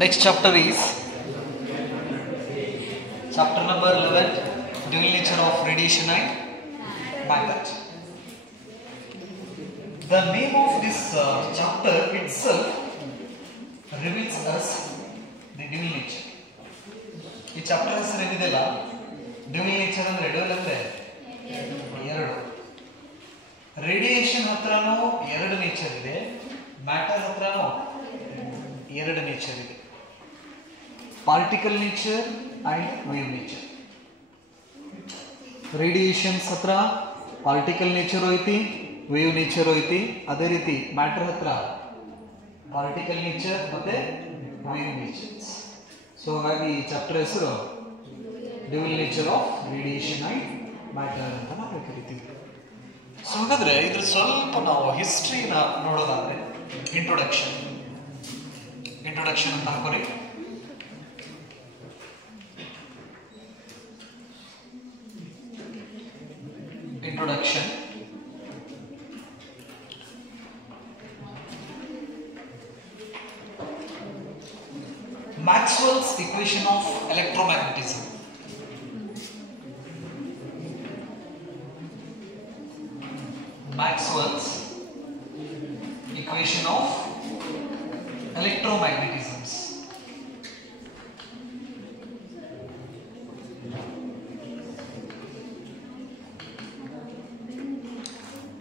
Next chapter is chapter number 11, dual nature of radiation and matter. The name of this chapter itself reveals us the dual nature. ಈ chapter ಹೆಸರು ಏನಿದೆಯಲ್ಲ dual nature ಅಂದ್ರೆ dual ಅಂದ್ರೆ ಎರಡು. Radiation ಹತ್ರನೂ ಎರಡು nature ಇದೆ, matter ಹತ್ರನೂ ಎರಡು ನೇಚರ್ ಇದೆ. Particle nature and wave nature. Radiations ಹತ್ರ ಪಾರ್ಟಿಕಲ್ ನೇಚರ್ ಐತಿ, ವೇವ್ ನೇಚರ್ ಐತಿ. ಅದೇ ರೀತಿ ಮ್ಯಾಟರ್ ಹತ್ರ ಪಾರ್ಟಿಕಲ್ ನೇಚರ್ ಮತ್ತೆ ವೇವ್ ನೇಚರ್ಸ್. ಸೊ ಹಾಗಾಗಿ ಈ ಚಾಪ್ಟರ್ ಹೆಸರು dual nature of radiation and matter ಅಂತ ನಾವು ಕರಿತೀವಿ. ಸೊ ಹಾಗಾದ್ರೆ ಇದ್ರ ಸ್ವಲ್ಪ ನಾವು ಹಿಸ್ಟ್ರಿನ ನೋಡೋದಾದ್ರೆ ಇಂಟ್ರೊಡಕ್ಷನ್ ಅಂತ ಹಾಕೋರಿ. Introduction Maxwell's equation of electromagnetism. Maxwell's equation of electromagnetisms.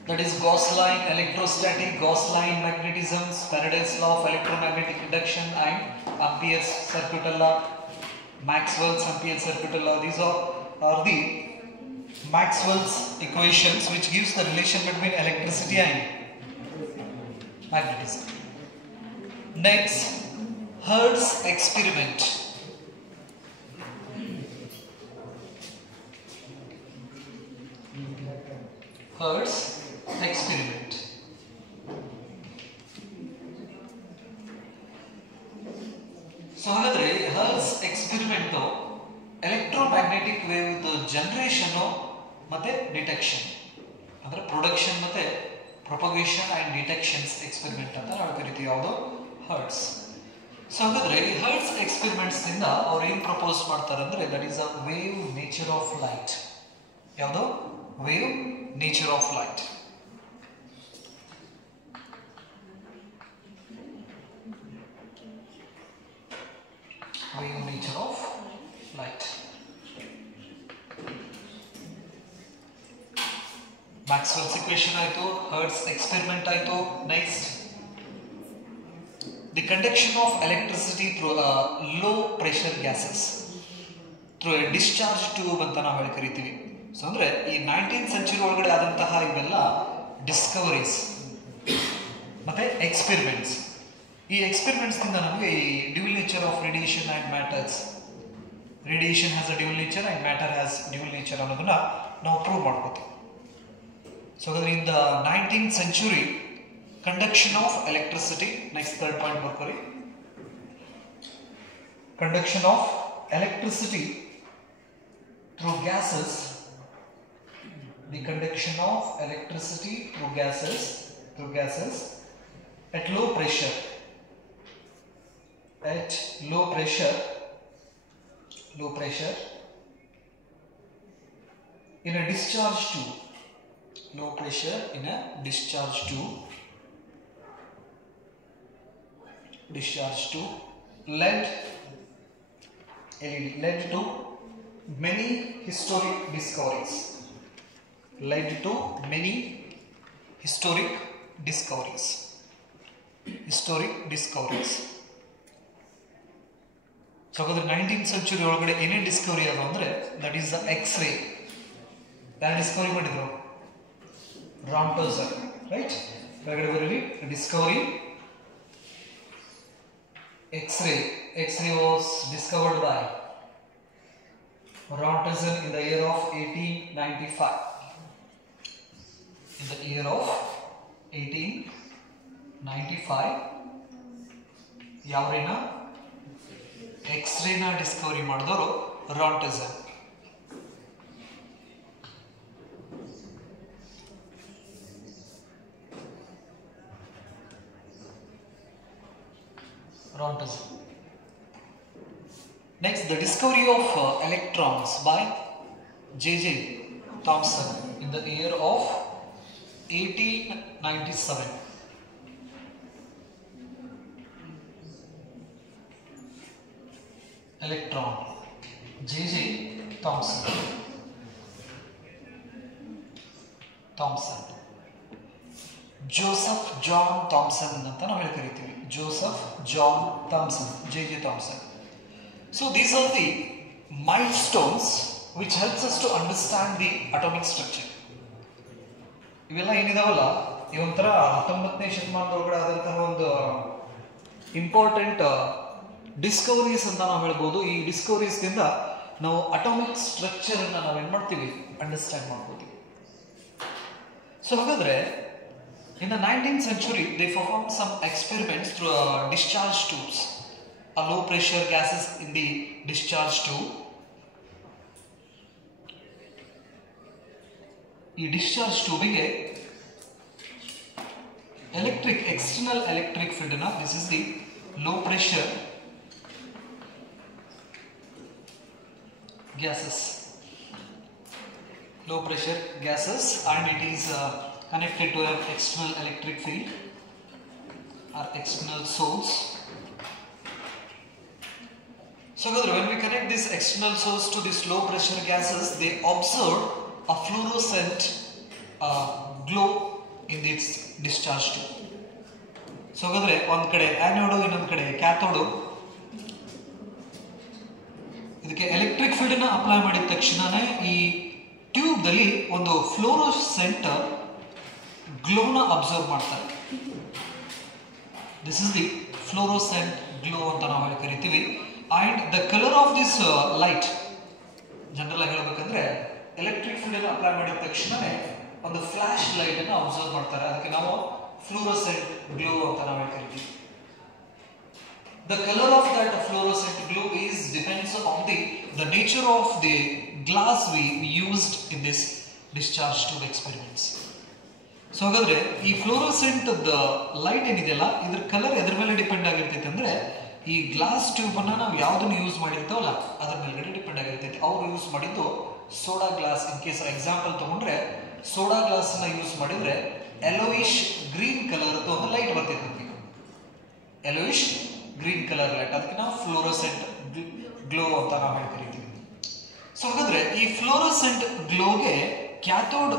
That is Gauss-Line electrostatic, Gauss-Line magnetisms, Faraday's law of electromagnetic induction and Ampere's circuital law, Maxwell's Ampere circuital law. These are the Maxwell's equations which gives the relation between electricity and magnetism. Next, Hertz experiment. Hertz experiment. So ಹಾಗಾದ್ರೆ Hertz experiment electromagnetic wave generation ಮತ್ತೆ detection ಅಂದ್ರೆ production ಮತ್ತೆ propagation and detections experiment ಅಂತ ನಾವು ಕರಿತೀವಿ. ಯಾವುದು hertz. So ಹಾಗಾದ್ರೆ ಈ ಹರ್ಟ್ಸ್ ಎಕ್ಸ್ಪೆರಿಮೆಂಟ್ಸ್ ಇಂದ ಅವ್ರು ಏನ್ ಪ್ರಪೋಸ್ ಮಾಡ್ತಾರೆ ಅಂದ್ರೆ that is a wave nature of light. ಯಾವುದು wave nature of light. Wave nature of light. Maxwell's equation ಆಯಿತು, Hertz experiment ಆಯಿತು. Next, the conduction of electricity through low pressure gases through a discharge tube ಅಂತ ನಾವು ಕರಿತೀವಿ. So ಅಂದ್ರೆ ಈ 19th century ಒಳಗಡೆ ಆದಂತಹ ಇವೆಲ್ಲ ಡಿಸ್ಕವರೀಸ್ ಮತ್ತೆ ಎಕ್ಸ್ಪೆರಿಮೆಂಟ್ಸ್. ಈ ಎಕ್ಸ್ಪೆರಿಮೆಂಟ್ಸ್ ನಿಂದ ನಮಗೆ ಈ dual nature of radiation and matters, radiation has a dual nature and matter has dual nature ಅನ್ನೋದನ್ನ ನಾವು ಪ್ರೂವ್ ಮಾಡ್ಕೋತೀವಿ. ಸೊ ಹಾಗಾದ್ರೆ in the 19th century conduction of electricity. Next third point ಬರ್ಕೋರಿ. Conduction of electricity through gases. The conduction of electricity through gases at low pressure in a discharge tube. Low pressure in a discharge tube led to many historic discoveries. So ಹಾಗಾದ್ರೆ 19th century ಒಳಗಡೆ ಏನೇನು discovery ಆದವು ಅಂದ್ರೆ that is the X-ray. ಯಾರು discovery ಮಾಡಿದ್ರು? Roentgen, right? ಹೊರಗಡೆ ಬರಲಿ. Discovery X-ray was discovered by Roentgen in the year of 1895. In the year of 1895 ಯಾವ್ರೇನ ಎಕ್ಸ್ರೇನ Discovery ಮಾಡಿದವರು ರಾಂಟೋಸನ್. Rontism. Next, the discovery of electrons by J.J. Thomson in the year of 1897. Electron, J.J. Thomson. Joseph John Thomson ಅಂತ ನಾವು ಹೇಳಿ ಕರಿತೀವಿ. Joseph John Thomson, J.J. Thomson. So these are the milestones which helps us to understand the atomic structure. ಇವೆಲ್ಲ ಏನಿದಾವಲ್ಲ ಇವೊಂಥರ 19ನೇ ಶತಮಾನದೊಳಗಡೆ ಆದಂತಹ ಒಂದು important discoveries ಅಂತ ನಾವು ಹೇಳ್ಬೋದು. ಈ ಡಿಸ್ಕವರೀಸ್ ದಿಂದ ನಾವು ಅಟಾಮಿಕ್ ಸ್ಟ್ರಕ್ಚರ್ ಅನ್ನ ನಾವು ಏನ್ ಮಾಡ್ತೀವಿ, ಅಂಡರ್ಸ್ಟ್ಯಾಂಡ್ ಮಾಡ್ಕೋತೀವಿ. ಸೊ ಹಾಗಾದ್ರೆ in the 19th century they performed some experiments through discharge tubes, a low pressure gases in the discharge tube. ಈ discharge ಟ್ಯೂಬಿಗೆ external electric field na, this is the low pressure gases, and it is connected to an external electric field or external source. So when we connect this external source to these low pressure gases, they observe a fluorescent glow in this discharge tube. So ಒಂದು ಕಡೆ ಆನೋಡು, ಇನ್ನೊಂದು ಕಡೆ ಕ್ಯಾಥೋಡು. ಇದಕ್ಕೆ electric field ನ apply ಮಾಡಿದ ತಕ್ಷಣನೇ ಈ tube ದಲ್ಲಿ ಒಂದು ಫ್ಲೋರೋಸೆಂಟ್ ಗ್ಲೋನ ಅಬ್ಸರ್ವ್ ಮಾಡ್ತಾರೆ. This is the fluorescent glow ಅಂತ ನಾವು ಹೇಳಿ ಕರಿತೀವಿ. And the colour of this light, general ಆಗಿ ಹೇಳಬೇಕಂದ್ರೆ ಎಲೆಕ್ಟ್ರಿಕ್ ಫೀಲ್ಡ್ ಅನ್ನು ಅಪ್ಲೈ ಮಾಡಿದ ತಕ್ಷಣನೇ ಒಂದು ಫ್ಲಾಶ್ ಲೈಟ್ ಅನ್ನು ಅಬ್ಸರ್ವ್ ಮಾಡ್ತಾರೆ. ಅದಕ್ಕೆ ನಾವು ಫ್ಲೋರೋಸೆಂಟ್ ಗ್ಲೋ ಅಂತ ನಾವು ಹೇಳಿ ಕರಿತೀವಿ. The color of that fluorescent glow depends on the nature of the glass we used in this discharge tube experiments. So ಹಾಗಾದ್ರೆ ಈ ಫ್ಲೋರೋಸೆಂಟ್ ಲೈಟ್ ಏನಿದೆಯಲ್ಲ ಇದ್ರ ಕಲರ್ ಎದ್ರ ಮೇಲೆ ಡಿಪೆಂಡ್ ಆಗಿರ್ತೈತೆ ಅಂದ್ರೆ ಈ ಗ್ಲಾಸ್ ಟ್ಯೂಬ್ ಅನ್ನ ನಾವು ಯಾವ್ದನ್ನ ಯೂಸ್ ಮಾಡಿರ್ತಾವಲ್ಲ ಅದ್ರ ಮೇಲ್ಗಡೆ ಡಿಪೆಂಡ್ ಆಗಿರ್ತೈತೆ. ಅವ್ರು ಯೂಸ್ ಮಾಡಿದ್ದು soda glass. In case example ತಗೊಂಡ್ರೆ ಸೋಡಾ ಗ್ಲಾಸ್ ನ ಯೂಸ್ ಮಾಡಿದ್ರೆ ಯೆಲ್ಲೋಯಿಶ್ ಗ್ರೀನ್ ಕಲರ್ ಒಂದು ಲೈಟ್ ಬರ್ತೈತೆ ನಮಗೆ, ಯೆಲ್ಲೋಯಿಶ್ ಗ್ರೀನ್ ಕಲರ್ ಲೈಟ್. ಅದಕ್ಕೆ ನಾವು ಫ್ಲೋರೋಸೆಂಟ್ ಗ್ಲೋ ಅಂತ ನಾವು ಹೇಳಿ ಕರಿತೀವಿ. ಸೊ ಹಾಗಾದ್ರೆ ಈ ಫ್ಲೋರೋಸೆಂಟ್ ಗ್ಲೋಗೆ ಕ್ಯಾಥೋಡ್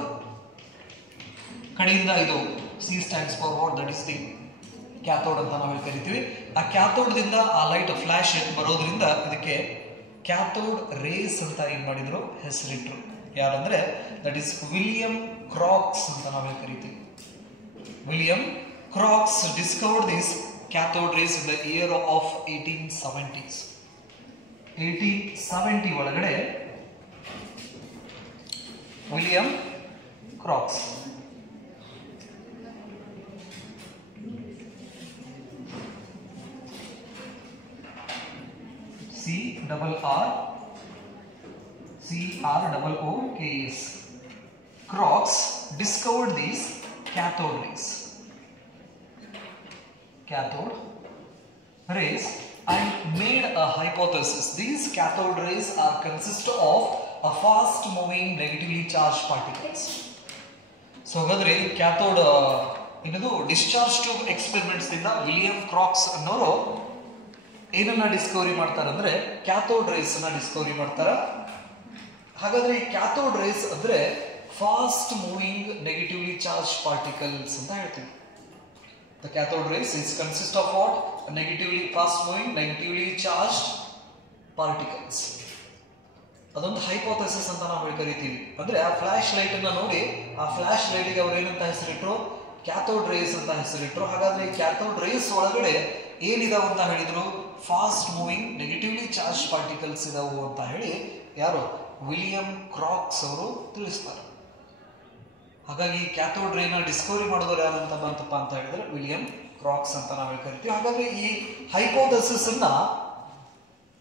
ಕಡೆಯಿಂದ ಇದು C stands for what, that is the cathode ಅಂತ ನಾವು ಹೇಳಿ ಕರಿತೀವಿ. ಆ ಕ್ಯಾಥೋಡ್ ದಿಂದ ಆ ಲೈಟ್ ಫ್ಲಾಶ್ ಬರೋದ್ರಿಂದ ಇದಕ್ಕೆ ಕ್ಯಾಥೋಡ್ ರೇಸ್ ಅಂತ ಏನ್ ಮಾಡಿದ್ರು, ಹೆಸರಿಟ್ರು. ಯಾರಂದ್ರೆ ದಟ್ ಇಸ್ ವಿಲಿಯಂ ಕ್ರಾಕ್ಸ್ ಅಂತ ನಾವು ಹೇಳಿ ಕರಿತೀವಿ. William Crookes discovered this cathode rays in the year of 1870s. 1870 ಒಳಗಡೆ William Crookes CROOKS Crooks discovered these cathode rays and made a hypothesis. These cathode rays consist of a fast moving negatively charged particles. So ಹಾಗಾದ್ರೆ cathode ಇನ್ನದು discharge tube experiments ದಿಂದ William ಕ್ರಾಕ್ಸ್ ಅನ್ನೋರು ಏನನ್ನ Discovery ಮಾಡ್ತಾರೆ ಅಂದ್ರೆ cathode race ಅನ್ನ Discovery ಮಾಡ್ತಾರೆ. ಹಾಗಾದ್ರೆ ಈ ಕ್ಯಾಥೋಡ್ ರೇಸ್ ಅಂದ್ರೆ fast moving negatively charge particles ಅಂತ ಹೇಳ್ತೀವಿ. The cathode rays consist of what? Negatively fast moving, negatively charged particles. ಅದೊಂದು ಹೈಪೋಥೆಸಿಸ್ ಅಂತ ನಾವು ಹೇಳಿ ಕರಿತೀವಿ. ಅಂದ್ರೆ ಆ ಫ್ಲಾಶ್ ಲೈಟ್ ಅನ್ನ ನೋಡಿ ಆ ಫ್ಲಾಶ್ ಲೈಟ್ ಗೆ ಅವ್ರು ಏನಂತ ಹೆಸರಿಟ್ರು, ಕ್ಯಾಥೋಡ್ ರೇಸ್ ಅಂತ ಹೆಸರಿಟ್ರು. ಹಾಗಾದ್ರೆ ಈ ಕ್ಯಾಥೋಡ್ ರೇಸ್ ಒಳಗಡೆ ಏನಿದಾವ ಅಂತ ಹೇಳಿದ್ರು, fast moving negatively charge particles ಇದಾವು ಅಂತ ಹೇಳಿ ಯಾರು, ವಿಲಿಯಂ ಕ್ರಾಕ್ಸ್ ಅವರು ತಿಳಿಸ್ತಾರೆ. ಹಾಗಾಗಿ ಕ್ಯಾಥೋಡ್ ರೇನ ಡಿಸ್ಕವರಿ ಮಾಡೋದು ಯಾರಂತ ಬಂತಪ್ಪ ಅಂತ ಹೇಳಿದ್ರೆ ವಿಲಿಯಂ ಕ್ರಾಕ್ಸ್ ಅಂತ ನಾವು ಹೇಳಿ ಕರಿತೀವಿ. ಹಾಗಾದ್ರೆ ಈ ಹೈಪೋಥೆಸಿಸ್ ಅನ್ನ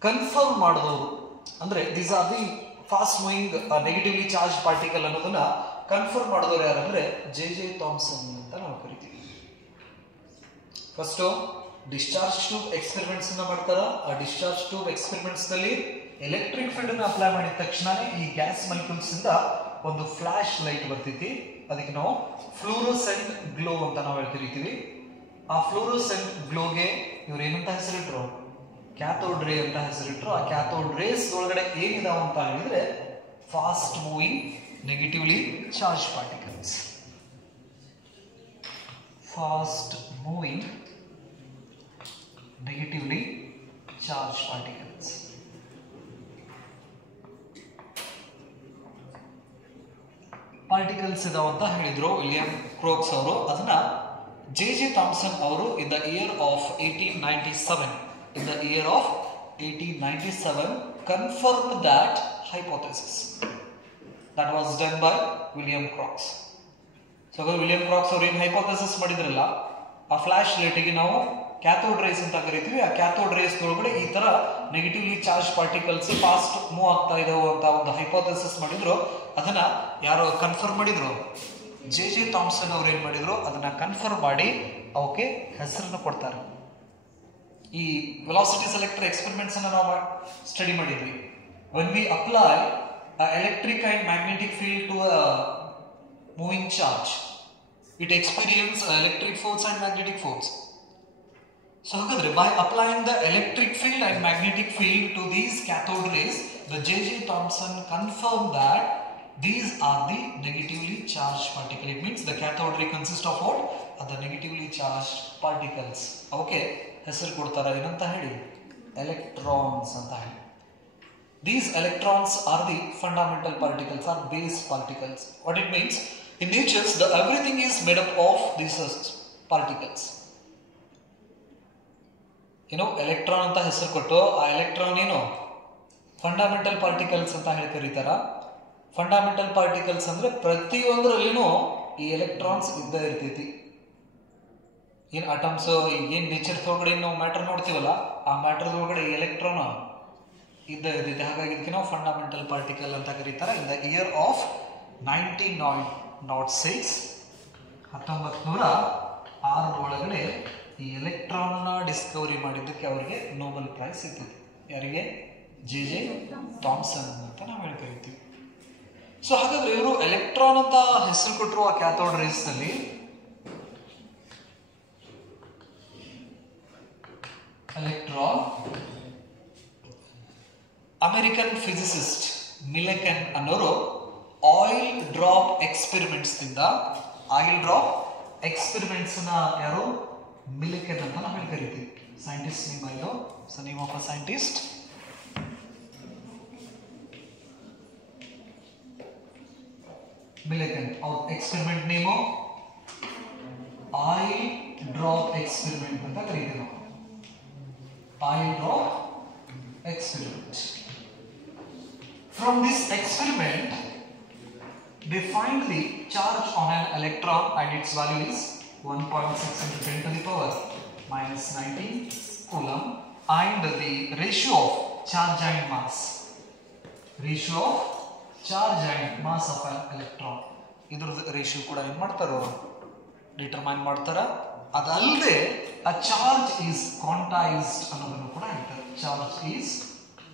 ಕನ್ಫರ್ಮ್ ಮಾಡಿದವರು ಅಂದ್ರೆ these are the fast moving negatively charge particle ಅನ್ನೋದನ್ನ ಕನ್ಫರ್ಮ್ ಮಾಡಿದವರು ಯಾರಂದ್ರೆ J.J. ಥಾಮ್ಸನ್ ಅಂತ ನಾವು ಕರಿತೀವಿ. ಫಸ್ಟ್ ಡಿಸ್ಚಾರ್ಜ್ ಟ್ಯೂಬ್ ಎಕ್ಸ್ಪೆರಿಮೆಂಟ್ಸ್ ಅನ್ನ ಮಾಡ್ತಾರ. ಆ ಡಿಸ್ಚಾರ್ಜ್ ಟ್ಯೂಬ್ ಎಕ್ಸ್ಪೆರಿಮೆಂಟ್ಸ್ ನಲ್ಲಿ ಎಲೆಕ್ಟ್ರಿಕ್ ಫೀಲ್ಡ್ ಅನ್ನು ಅಪ್ಲೈ ಮಾಡಿದ ತಕ್ಷಣನೇ ಈ ಗ್ಯಾಸ್ ಮಾಲಿಕ್ಯೂಲ್ಸ್ ಇಂದ ಒಂದು ಫ್ಲಾಶ್ ಲೈಟ್ ಬರ್ತೈತಿ. ಅದಕ್ಕೆ ನಾವು ಫ್ಲೂರೋಸೆಂಟ್ ಗ್ಲೋ ಅಂತ ನಾವು ಹೇಳ್ತಿರ್ತೀವಿ. ಆ ಫ್ಲೂರೋಸೆಂಟ್ ಗ್ಲೋಗೆ ಇವ್ರು ಏನಂತ ಹೆಸರಿಟ್ರು? ಕ್ಯಾಥೋಡ್ ರೇ ಅಂತ ಹೆಸರಿಟ್ರು. ಆ ಕ್ಯಾಥೋಡ್ ರೇಸ್ ಒಳಗಡೆ ಏನಿದಾವ ಅಂತ ಹೇಳಿದ್ರೆ fast moving negatively charge particles. Fast moving negatively charge particles. Particles ಇದಾವ ಅಂತ ಹೇಳಿದ್ರು ವಿಲಿಯಂ ಕ್ರೋಕ್ಸ್ ಅವರು. ಅದನ್ನ ಜೆ ಥಾಮ್ಸನ್ ಅವರು in the year of 1897 confirmed that hypothesis. That was done by William Crookes. So William Crookes ಅವರು ಏನು ಹೈಪೋಥೆಸಿಸ್ ಮಾಡಿದ್ರಲ್ಲ, ಆ ಫ್ಲಾಶ್ ಲೈಟಿಗೆ ನಾವು ಕ್ಯಾಥೋಡ್ ರೇಸ್ ಅಂತ ಕರಿತೀವಿ. ಆ ಕ್ಯಾಥೋಡ್ ರೇಸ್ ಒಳಗಡೆ ಈ ತರ negatively charge particles fast move ಆಗ್ತಾ ಇದಾವೆ ಅಂತ ಒಂದು ಹೈಪೋಥೆಸಿಸ್ ಮಾಡಿದ್ರು. ಅದನ್ನ ಯಾರು ಕನ್ಫರ್ಮ್ ಮಾಡಿದ್ರು? ಜೆ ಥಾಮ್ಸನ್ ಅವ್ರು ಏನ್ ಮಾಡಿದ್ರು, ಅದನ್ನ ಕನ್ಫರ್ಮ್ ಮಾಡಿ ಅವಕ್ಕೆ ಹೆಸರನ್ನು ಕೊಡ್ತಾರೆ. ಈ ವೆಲಾಸಿಟಿ ಸೆಲೆಕ್ಟರ್ ಎಕ್ಸ್ಪೆರಿಮೆಂಟ್ಸ್ ಅನ್ನ ನಾವು ಸ್ಟಡಿ ಮಾಡಿದ್ವಿ. when we apply a electric and magnetic field to a moving charge, it experiences electric force and magnetic force. So ಹಾಗಾದ್ರೆ by applying the electric field and magnetic field to these cathode rays, the J Thomson confirmed that these are the negatively charged particles. It means the cathode ray consists of what? The negatively charged particles. Okay, ಹೆಸರು ಕೊಡ್ತಾರೆ ಏನಂತ ಹೇಳಿ? Electrons ಅಂತ ಹೇಳಿ. These electrons are the fundamental particles or base particles. What it means? In nature, everything is made up of these particles. Electron ಅಂತ ಹೆಸರು ಕೊಟ್ಟು ಆ ಎಲೆಕ್ಟ್ರಾನ್ ಏನು ಫಂಡಮೆಂಟಲ್ ಪಾರ್ಟಿಕಲ್ಸ್ ಅಂತ ಹೇಳಿ ಕರೀತಾರ. ಫಂಡಮೆಂಟಲ್ ಪಾರ್ಟಿಕಲ್ಸ್ ಅಂದ್ರೆ ಪ್ರತಿಯೊಂದರಲ್ಲಿನೂ ಈ ಎಲೆಕ್ಟ್ರಾನ್ಸ್ ಇದ್ದ ಇರ್ತೈತಿ. ಏನ್ ಅಟಮ್ಸ್ ಏನ್ ನೇಚರ್ ಒಳಗಡೆ ನಾವು ಮ್ಯಾಟರ್ ನೋಡ್ತೀವಲ್ಲ, ಆ ಮ್ಯಾಟರ್ ಒಳಗಡೆ ಎಲೆಕ್ಟ್ರಾನ್ ಇದ್ದ ಇರ್ತೈತಿ. ಹಾಗಾಗಿ ಇದಕ್ಕೆ ನಾವು ಫಂಡಮೆಂಟಲ್ ಪಾರ್ಟಿಕಲ್ ಅಂತ ಕರೀತಾರೆ. ಇನ್ ದ ಇಯರ್ ಆಫ್ 1906 1906 ಒಳಗಡೆ ಈ ಎಲೆಕ್ಟ್ರಾನ್ ನ ಡಿಸ್ಕವರಿ ಮಾಡಿದ್ದಕ್ಕೆ ಅವರಿಗೆ ನೋಬೆಲ್ ಪ್ರೈಸ್ ಸಿಗ್ತೈತಿ. ಯಾರಿಗೆ? ಜೆ ಥಾಮ್ಸನ್ ಅಂತ ನಾವು ಹೇಳಿ ಕರಿತೀವಿ. ಸೊ ಹಾಗಾದ್ರೆ ಇವರು ಎಲೆಕ್ಟ್ರಾನ್ ಅಂತ ಹೆಸರು ಕೊಟ್ಟರು ಆ ಕ್ಯಾಥೋಡ್ ರೇಸ್ ನಲ್ಲಿ. ಎಲೆಕ್ಟ್ರಾನ್ ಅಮೆರಿಕನ್ ಫಿಸಿಸಿಸ್ಟ್ ಮಿಲೆಕನ್ ಅನ್ನೋರು ಆಯಿಲ್ ಡ್ರಾಪ್ ಎಕ್ಸ್ಪೆರಿಮೆಂಟ್ಸ್ ದಿಂದ ಯಾರು ಮಿಲೆಕನ್ ಅಂತ ನಾವು ಹೇಳಿ ಕರಿತೀವಿ. ಸೈಂಟಿಸ್ಟ್ ನೇಮ್ ಇದು. So name of a scientist Millikan. ಅವ್ರ experiment name oil drop experiment ಅಂತ ಕರೀತೀವಿ ನಾವು. Oil drop experiment. From this experiment, they find the charge on an electron and its value is 1.6 into 10 to the power minus 19 coulomb, and the ratio of charge and mass. Ratio of charge and mass of an electron. ಇದರ ratio ಕೂಡ ಏನು ಮಾಡ್ತಾರೆ ಅವರು? Determine ಮಾಡ್ತಾರೆ. ಅದಲ್ಲದೆ a charge is quantized ಅನ್ನೋದನ್ನು ಕೂಡ ಹೇಳ್ತಾರೆ. Charge is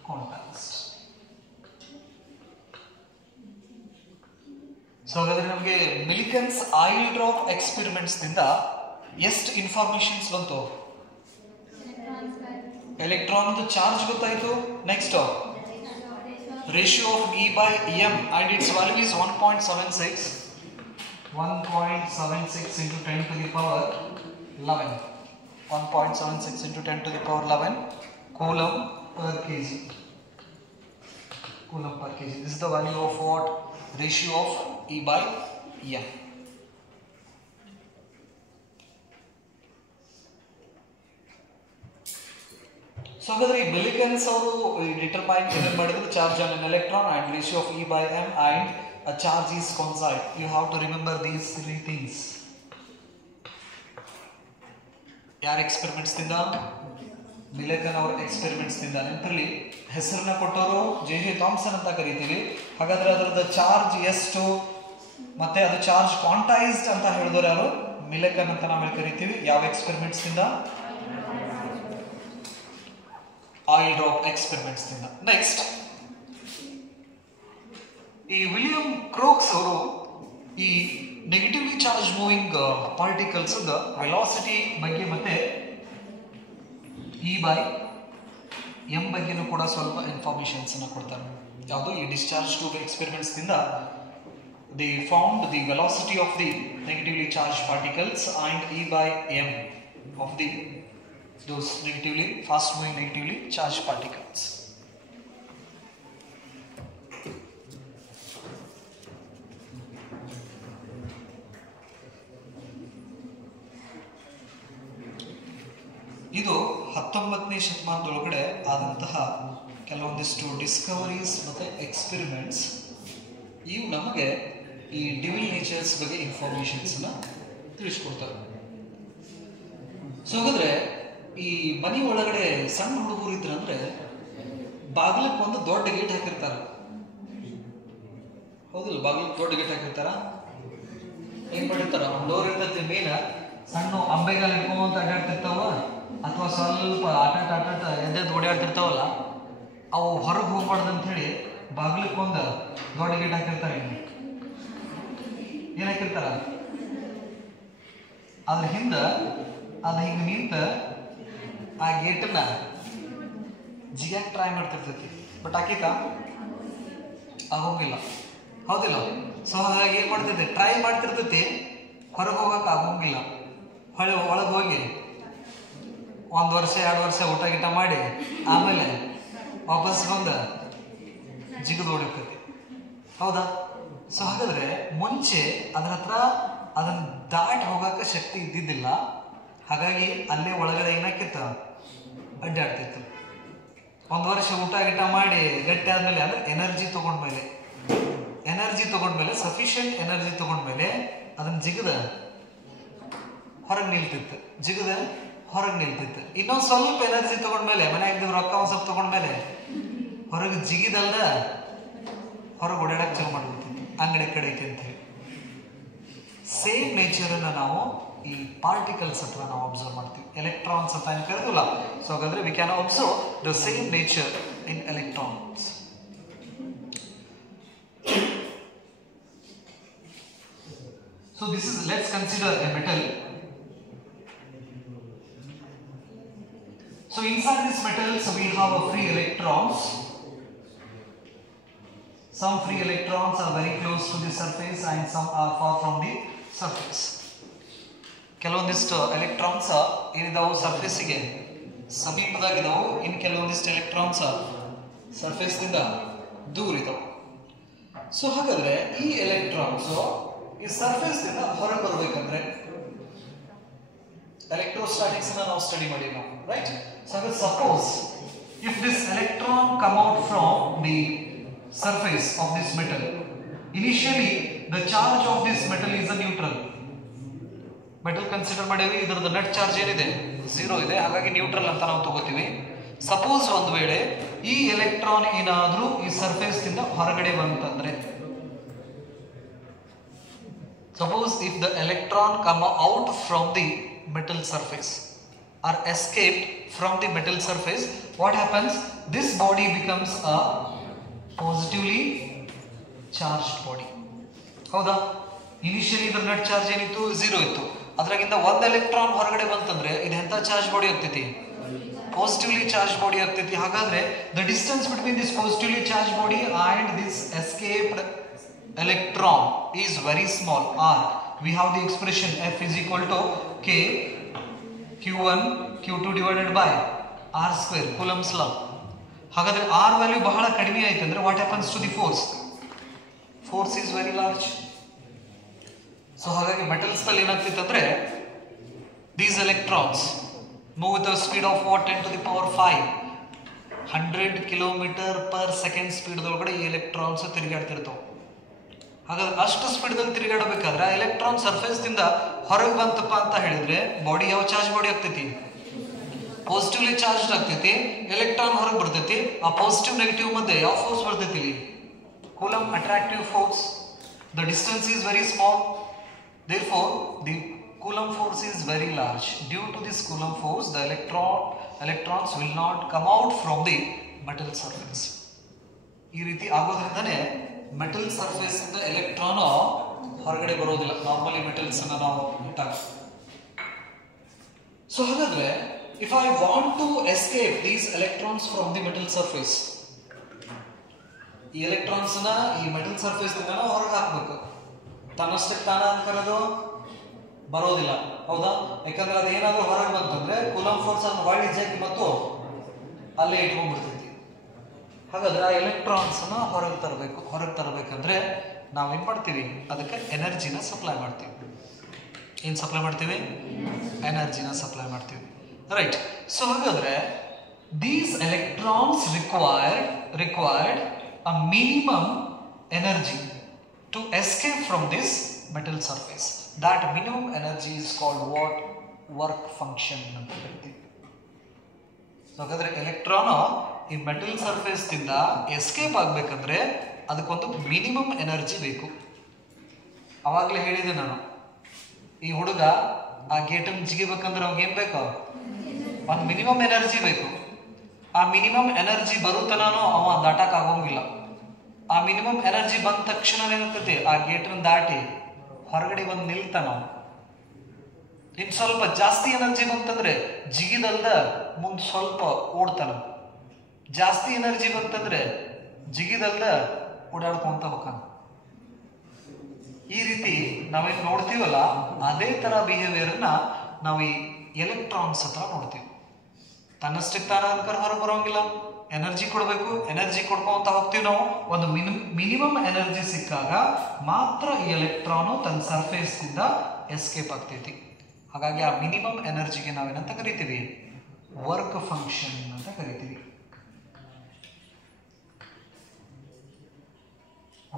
quantized. ಸೊ ಹಾಗಾದ್ರೆ ನಮಗೆ ಮಿಲಿಕನ್ಸ್ ಆಯಿಲ್ ಡ್ರಾಪ್ ಎಕ್ಸ್ಪೆರಿಮೆಂಟ್ಸ್ ದಿಂದ ಎಷ್ಟು ಇನ್ಫಾರ್ಮೇಶನ್ಸ್ ಬಂತು? ಎಲೆಕ್ಟ್ರಾನ್ ಚಾರ್ಜ್ ಗೊತ್ತಾಯ್ತು. Next ratio of E by M and its value is 1.76 into 10 to the power 11. 1.76 into 10 to the power 11 coulomb per kg. Coulomb per kg. This is the value of what? Ratio of E by M. So ಹಾಗಾದ್ರೆ ಈ ಮಿಲಿಕನ್ಸ್ ಅವರು determine ಮಾಡಿದ್ರು charge on an electron and ratio of E by M and a charge is constant. You have to remember these three things. ಯಾರ experiments ದಿಂದ? ಮಿಲೆಕನ್ ಅವರ experiments ದಿಂದ. ನೆನಪಿರಲಿ, ಹೆಸರನ್ನ ಕೊಟ್ಟವರು ಜೆ ಥಾಮ್ಸನ್ ಅಂತ ಕರಿತೀವಿ. ಹಾಗಾದ್ರೆ ಅದರದ ಚಾರ್ಜ್ ಎಷ್ಟು ಮತ್ತೆ ಅದು ಚಾರ್ಜ್ ಕ್ವಾಂಟೈಸ್ಡ್ ಅಂತ ಹೇಳಿದವರು ಯಾರು? ಮಿಲೆಕನ್ ಅಂತ ನಾವು ಕರಿತೀವಿ. ಯಾವ ಎಕ್ಸ್ಪೆರಿಮೆಂಟ್ಸ್ ದಿಂದ? ಆಯಿಲ್ ಡ್ರಾಪ್ ಎಕ್ಸ್ಪೆರಿಮೆಂಟ್ಸ್ ಇಂದ. ನೆಕ್ಸ್ಟ್ ಈ ವಿಲಿಯಂ ಕ್ರೋಕ್ಸ್ ಅವರು ಈ negatively charge moving particles velocity ಬಗ್ಗೆ ಮತ್ತೆ E/m ಬಗ್ಗೆನೂ ಕೂಡ ಸ್ವಲ್ಪ ಇನ್ಫಾರ್ಮೇಶನ್ಸ್ ಅನ್ನ ಕೊಡ್ತಾರೆ. ಯಾವುದು ಈ ಡಿಸ್ಚಾರ್ಜ್ ಟ್ಯೂಬ್ ಎಕ್ಸ್ಪೆರಿಮೆಂಟ್ಸ್ ಇಂದ they found the velocity of the negatively charged particles and E/m of those negatively fast moving negatively charged particles. ಇದು 19ನೇ ಶತಮಾನದೊಳಗಡೆ ಆದಂತಹ ಕೆಲವೊಂದಿಷ್ಟು ಡಿಸ್ಕವರೀಸ್ ಮತ್ತು ಎಕ್ಸ್ಪೆರಿಮೆಂಟ್ಸ್. ಇವು ನಮಗೆ ಈ ಡಿವಿಲ್ ನೇಚರ್ಸ್ ಬಗ್ಗೆ ಇನ್ಫಾರ್ಮೇಶನ್ಸ್ನ ತಿಳಿಸ್ಕೊಡ್ತಾರೆ. ಸೊ ಹಾಗಾದ್ರೆ ಈ ಮನೆ ಒಳಗಡೆ ಸಣ್ಣ ಹುಡುಗರು ಇದ್ರಂದ್ರೆ ಬಾಗಿಲಕ್ಕೆ ಒಂದು ದೊಡ್ಡ ಗೇಟ್ ಹಾಕಿರ್ತಾರ, ಹೌದಿಲ್ಲ? ಬಾಗಿಲಕ್ಕೆ ದೊಡ್ಡ ಗೇಟ್ ಹಾಕಿರ್ತಾರ. ಏನ್ ಮಾಡಿರ್ತಾರ, ಒಂದು ಡೋರ್ ಇರ್ತೈತಿ ಮೇಲೆ, ಸಣ್ಣ ಅಂಬೆಗಾಲ ಇಟ್ಕೊಂತ ಅಡ್ಡಾಡ್ತಿರ್ತಾವ ಅಥವಾ ಸ್ವಲ್ಪ ಆಟಾಟ ಎದ್ದೆದ್ದು ಓಡಾಡ್ತಿರ್ತಾವಲ್ಲ, ಅವು ಹೊರಗೆ ಹೋಗ್ಬಾರ್ದು ಅಂತ ಹೇಳಿ ಬಾಗಿಲಕ್ಕೆ ಒಂದು ದೊಡ್ಡ ಗೇಟ್ ಹಾಕಿರ್ತಾರೆ. ಏನ್ ಹಾಕಿರ್ತಾರ, ಅದ್ರ ಹಿಂದ ಅದ ಹಿಂಗ ನಿಂತ ಆ ಗೇಟನ್ನ ಜಿಗ್ಯಾಕ್ ಟ್ರೈ ಮಾಡ್ತಿರ್ತೈತಿ. ಬಟ್ ಆಕೀತ ಆಗೋಂಗಿಲ್ಲ, ಹೌದಿಲ್ಲ? ಸೊ ಹಾಗಾಗಿ ಏನ್ ಮಾಡ್ತೈತಿ, ಟ್ರೈ ಮಾಡ್ತಿರ್ತೈತಿ, ಹೊರಗೆ ಹೋಗಕ್ ಆಗೋಂಗಿಲ್ಲ. ಒಳಗೆ ಹೋಗಿ 1 ವರ್ಷ 2 ವರ್ಷ ಊಟ ಗೀಟ ಮಾಡಿ ಆಮೇಲೆ ವಾಪಸ್ ಬಂದ ಜಿಗಿದು ಓಡಿರ್ತೈತಿ, ಹೌದಾ? ಸೊ ಹಾಗಾದ್ರೆ ಮುಂಚೆ ಅದರ ಹತ್ರ ಅದನ್ನ ದಾಟಿ ಹೋಗಕ್ಕೆ ಶಕ್ತಿ ಇದ್ದಿದ್ದಿಲ್ಲ. ಹಾಗಾಗಿ ಅಲ್ಲೇ ಒಳಗಡೆ ಏನಾಕಿತ್ತ, ಅಡ್ಡಾಡ್ತಿತ್ತು. 1 ವರ್ಷ ಊಟ ಗೀಟ ಮಾಡಿ ಗಟ್ಟಿ ಆದ್ಮೇಲೆ, ಅಂದ್ರೆ ಎನರ್ಜಿ ತಗೊಂಡ್ಮೇಲೆ ಸಫಿಷಿಯಂಟ್ ಎನರ್ಜಿ ತಗೊಂಡ್ಮೇಲೆ ಅದನ್ನ ಜಿಗದ ಹೊರಗೆ ನಿಲ್ತಿತ್ತು, ಇನ್ನೊಂದು ಸ್ವಲ್ಪ ಎನರ್ಜಿ ತಗೊಂಡ್ಮೇಲೆ, ಮನ್ಯಾಗ ರೊಕ್ಕ ಒಂದ್ ಸ್ವಲ್ಪ ತಗೊಂಡ್ಮೇಲೆ ಹೊರಗೆ ಜಿಗಿದಲ್ದ ಹೊರಗೆ ಓಡಾಡಕ್ ಚಾಲು ಮಾಡ್ಬಿಡ್ತಿತ್ತು, ಅಂಗಡಿ ಕಡೆ ಐತೆ ಅಂತ ಹೇಳಿ. ಸೇಮ್ ನೇಚರ್ ಅನ್ನ ನಾವು ಈ ಪಾರ್ಟಿಕಲ್ಸ್ ಹತ್ರ ನಾವು ಅಬ್ಸರ್ವ್ ಮಾಡ್ತೀವಿ. ಎಲೆಕ್ಟ್ರಾನ್ಸ್ ಅಂತ ಏನು ಕರೆದಿಲ್ಲ. ಸೊ ಹಾಗಾದ್ರೆ we can observe the same nature in electrons. So this is, let's consider a metal. So inside this metal, so we have a free electrons. Some free electrons are very close to the surface and some are far from the surface. ಕೆಲವೊಂದಿಷ್ಟು electrons ಏನಿದಾವು ಸರ್ಫೇಸಿಗೆ ಸಮೀಪದಾಗಿದಾವು, ಇನ್ನು ಕೆಲವೊಂದಿಷ್ಟು electrons surface ದಿಂದ ದೂರ ಇದಾವೆ. So ಹಾಗಾದ್ರೆ ಈ electrons ಈ surface ದಿಂದ ಹೊರಗೆ ಬರಬೇಕಂದ್ರೆ electrostatics ನಾವು ಸ್ಟಡಿ ಮಾಡಿಲ್ಲ, right? So suppose if this electron come out from the surface of this metal, initially the charge of this metal is a neutral. metal consider ಮಾಡೇವಿ, ಇದರದ ನೆಟ್ ಚಾರ್ಜ್ ಏನಿದೆ 0 ಇದೆ, ಹಾಗಾಗಿ ನ್ಯೂಟ್ರಲ್ ಅಂತ ನಾವು ತಗೋತೀವಿ. ಸಪೋಸ್ ಒಂದು ವೇಳೆ ಈ ಎಲೆಕ್ಟ್ರಾನ್ ಏನಾದ್ರೂ ಈ ಸರ್ಫೇಸ್ ದಿಂದ ಹೊರಗಡೆ ಬಂತಂದ್ರೆ, suppose if the electron come out from the metal surface or escaped from the metal surface, what happens? This body becomes a positively charged body, ಹೌದಾ? ಇನಿಷಿಯಲಿ ಇದರ ನೆಟ್ ಚಾರ್ಜ್ ಏನಿತ್ತು 0 ಇತ್ತು, ಅದ್ರಾಗಿಂದ ಒಂದು ಎಲೆಕ್ಟ್ರಾನ್ ಹೊರಗಡೆ ಬಂತಂದ್ರೆ ಇದು ಎಂತ ಚಾರ್ಜ್ ಬಾಡಿ ಆಗ್ತೈತಿ? ಪಾಸಿಟಿವ್ಲಿ ಚಾರ್ಜ್ ಬಾಡಿ ಆಗ್ತೈತಿ. ಹಾಗಾದ್ರೆ the distance between this positively charge body and this escaped electron is very small, r. We have the expression F is equal to K Q1 Q2 divided by R square, Coulomb's law. ಹಾಗಾದ್ರೆ R value ಬಹಳ ಕಡಿಮೆ ಆಯ್ತು ಅಂದ್ರೆ what happens to the force? Force is very large. So ಹಾಗಾಗಿ metals ಅಲ್ಲಿ ಏನಾಗ್ತಿತ್ತು ಅಂದ್ರೆ these electrons move with a speed of what, 10 to the power 5, 100 kilometre per second speed ಒಳಗಡೆ ಈ ಎಲೆಕ್ಟ್ರಾನ್ಸ್ ತಿರುಗಾಡ್ತಿರ್ತಾವೆ. ಹಾಗಾದ್ರೆ ಅಷ್ಟು ಸ್ಪೀಡ್ದಲ್ಲಿ ತಿರುಗಾಡಬೇಕಾದ್ರೆ ಎಲೆಕ್ಟ್ರಾನ್ ಸರ್ಫೇಸ್ ದಿಂದ ಹೊರಗೆ ಬಂತಪ್ಪ ಅಂತ ಹೇಳಿದ್ರೆ ಬಾಡಿ ಯಾವ ಚಾರ್ಜ್ ಬಾಡಿ ಆಗ್ತೈತಿ? ಪಾಸಿಟಿವ್ಲಿ ಚಾರ್ಜ್ ಆಗ್ತೈತಿ. ಎಲೆಕ್ಟ್ರಾನ್ ಹೊರಗೆ ಬರ್ತೈತಿ. ಆ ಪಾಸಿಟಿವ್ ನೆಗೆಟಿವ್ ಮಧ್ಯೆ ಯಾವ ಫೋರ್ಸ್ ಬರ್ತೈತಿ? Coulomb attractive force. The distance is very small, therefore the Coulomb force is very large. Due to this Coulomb force, the electron electrons will not come out from the metal surface. ಈ ರೀತಿ ಆಗೋದ್ರಿಂದನೇ metal surface ಇಂದ electron ಹೊರಗಡೆ ಬರೋದಿಲ್ಲ normally metals ಅನ್ನ ನಾವು ಇಟ್ಟಾಗ. So ಹಾಗಾದ್ರೆ if I want to escape these electrons from the metal surface, ಈ ಎಲೆಕ್ಟ್ರಾನ್ಸ್ ನ ಈ ಮೆಟಲ್ ಸರ್ಫೇಸ್ ಇಂದ ನಾವು ಹೊರಗೆ ಹಾಕ್ಬೇಕು. ತನ್ನಷ್ಟಕ್ಕೆ ತಾನ ಅನ್ಕರೋದು ಬರೋದಿಲ್ಲ, ಹೌದಾ? ಯಾಕಂದ್ರೆ ಅದೇನಾದ್ರೂ ಹೊರಗೆ ಬಂತಂದ್ರೆ ಕೂಲಂಬ್ ಫೋರ್ಸ್ ಅನ್ನು ಹೊಳ್ಳಿ ಜಗ್ಗಿ ಮತ್ತು ಅಲ್ಲೇ ಇಟ್ಕೊಂಡ್ಬಿಡ್ತೈತಿ. ಹಾಗಾದ್ರೆ ಆ ಎಲೆಕ್ಟ್ರಾನ್ಸ್ ಅನ್ನ ಹೊರಗೆ ತರಬೇಕಂದ್ರೆ ನಾವೇನ್ ಮಾಡ್ತೀವಿ? ಅದಕ್ಕೆ ಎನರ್ಜಿನ ಸಪ್ಲೈ ಮಾಡ್ತೀವಿ. ಏನ್ ಸಪ್ಲೈ ಮಾಡ್ತೀವಿ? ಎನರ್ಜಿನ ಸಪ್ಲೈ ಮಾಡ್ತೀವಿ, ರೈಟ್? ಸೊ ಹಾಗಾದ್ರೆ these electrons required a minimum energy to escape from this metal surface. That minimum energy is called what? Work function ಅಂತ ಹೇಳ್ತೀವಿ. ಸೊ ಹಾಗಾದ್ರೆ ಎಲೆಕ್ಟ್ರಾನ್ ಈ ಮೆಟಲ್ ಸರ್ಫೇಸ್ ಇಂದ ಎಸ್ಕೇಪ್ ಆಗ್ಬೇಕಂದ್ರೆ ಅದಕ್ಕೊಂದು ಮಿನಿಮಮ್ ಎನರ್ಜಿ ಬೇಕು. ಅವಾಗಲೇ ಹೇಳಿದೆ ನಾನು, ಈ ಹುಡುಗ ಆ ಗೇಟನ್ನು ಜಿಗಿಬೇಕಂದ್ರೆ ಅವಾಗ ಏನ್ ಬೇಕು? ಒಂದು ಮಿನಿಮಮ್ ಎನರ್ಜಿ ಬೇಕು. ಆ ಮಿನಿಮಮ್ ಎನರ್ಜಿ ಬರುತ್ತನೋ ಅವ ದಾಟಕ್ ಆಗೋಂಗಿಲ್ಲ. ಆ ಮಿನಿಮಮ್ ಎನರ್ಜಿ ಬಂದ ತಕ್ಷಣ ಏನಾಗ್ತದೆ? ಆ ಗೇಟನ್ನು ದಾಟಿ ಹೊರಗಡೆ ಬಂದು ನಿಲ್ತಾನ. ಇನ್ ಸ್ವಲ್ಪ ಜಾಸ್ತಿ ಎನರ್ಜಿ ಬಂತಂದ್ರೆ ಜಿಗಿದಲ್ದ ಮುಂದ್ ಸ್ವಲ್ಪ ಓಡ್ತಾನ. ಜಾಸ್ತಿ ಎನರ್ಜಿ ಬಂತಂದ್ರೆ ಜಿಗಿದಲ್ದ ಓಡಾಡ್ಕೊಂತ ಹೋಗ್ತಾನ. ಈ ರೀತಿ ನಾವೇನ್ ನೋಡ್ತೀವಲ್ಲ, ಅದೇ ತರ ಬಿಹೇವಿಯರ್ ನ ನಾವು ಈ ಎಲೆಕ್ಟ್ರಾನ್ಸ್ ಹತ್ರ ನೋಡ್ತೀವಿ. ತನ್ನಷ್ಟಕ್ಕೆ ತಾನ ಅನ್ಕರ್ ಹೊರಗೆ ಬರೋಂಗಿಲ್ಲ, ಎನರ್ಜಿ ಕೊಡಬೇಕು. ಎನರ್ಜಿ ಕೊಡ್ಕೊಂತ ಹೋಗ್ತೀವಿ ನಾವು. ಒಂದು ಮಿನಿಮಮ್ ಎನರ್ಜಿ ಸಿಕ್ಕಾಗ ಮಾತ್ರ ಈ ಎಲೆಕ್ಟ್ರಾನು ತನ್ನ ಸರ್ಫೇಸ್ ಇಂದ ಎಸ್ಕೇಪ್ ಆಗ್ತೈತಿ. ಹಾಗಾಗಿ ಆ ಮಿನಿಮಮ್ ಎನರ್ಜಿಗೆ ನಾವೇನಂತ ಕರಿತೀವಿ? ವರ್ಕ್ ಫಂಕ್ಷನ್ ಅಂತ ಕರಿತೀವಿ.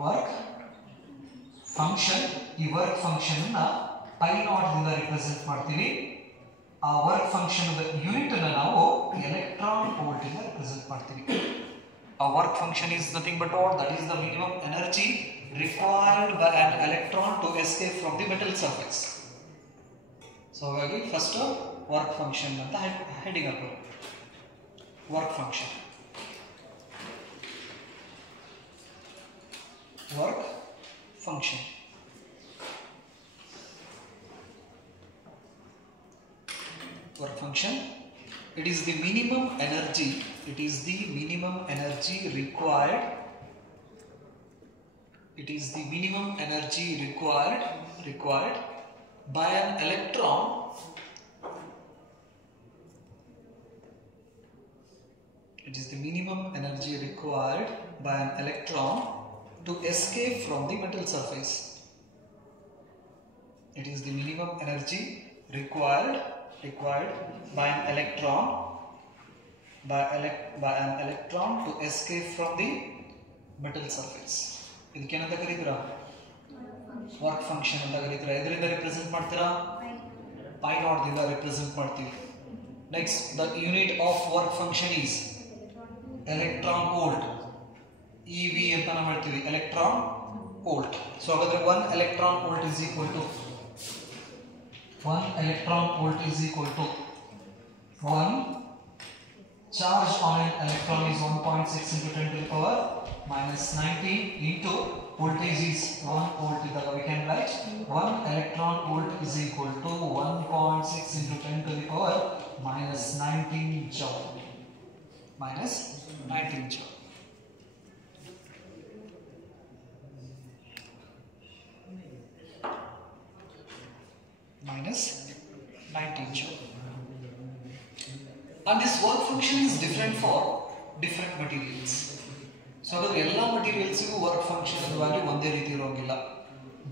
Work function. ಈ ವರ್ಕ್ ಫಂಕ್ಷನ್ ಅನ್ನ ಪೈ ನಾಟ್ ದಿಂದ ರಿಪ್ರೆಸೆಂಟ್ ಮಾಡ್ತೀವಿ. ಆ ವರ್ಕ್ ಫಂಕ್ಷನ್ ಯೂನಿಟ್ ಅನ್ನು ನಾವು ಎಲೆಕ್ಟ್ರಾನ್ ವೋಲ್ಟ್ ಇಂದ ರಿಪ್ರೆಸೆಂಟ್ ಮಾಡ್ತೀವಿ. ಆ work function is nothing but what? That is the minimum energy required by an electron to escape from the metal surface. So ಹಾಗಾಗಿ first work function ಅಂತ heading ಹಾಕೋದು. Work function, work function. Work function, it is the minimum energy, it is the minimum energy required, it is the minimum energy required by an electron it is the minimum energy required by an electron to escape from the metal surface. It is the minimum energy required by an electron to escape from the metal surface. ಇದಕ್ಕೆ ಏನಂತ ಕರೀತೀರಾ? Work function ಅಂತ ಕರೀತೀರಾ. ಇದರಿಂದ represent ಮಾಡ್ತೀರಾ? Pi not ದಿಂದ represent ಮಾಡ್ತೀವಿ. Next, the unit of work function is electron volt. EV ಅಂತ ನಾವು ಹೇಳ್ತೀವಿ, ಎಲೆಕ್ಟ್ರಾನ್ ವೋಲ್ಟ್. ಸೊ ಹಾಗಾದ್ರೆ 1 electron volt is equal to 1 electron volt is equal to 1 charge on an electron is 1.6 into 10 to the power minus 19 into voltage is 1 volt. We can write 1 electron volt is equal to 1.6 into 10 to the power minus 19 joule. Minus 19 joule. Minus 19 joule. And this work function is different for different materials. So ಎಲ್ಲ ಮಟೀರಿಯಲ್ಸ್ಗೂ work function value ಒಂದೇ ರೀತಿ ಇರೋಂಗಿಲ್ಲ.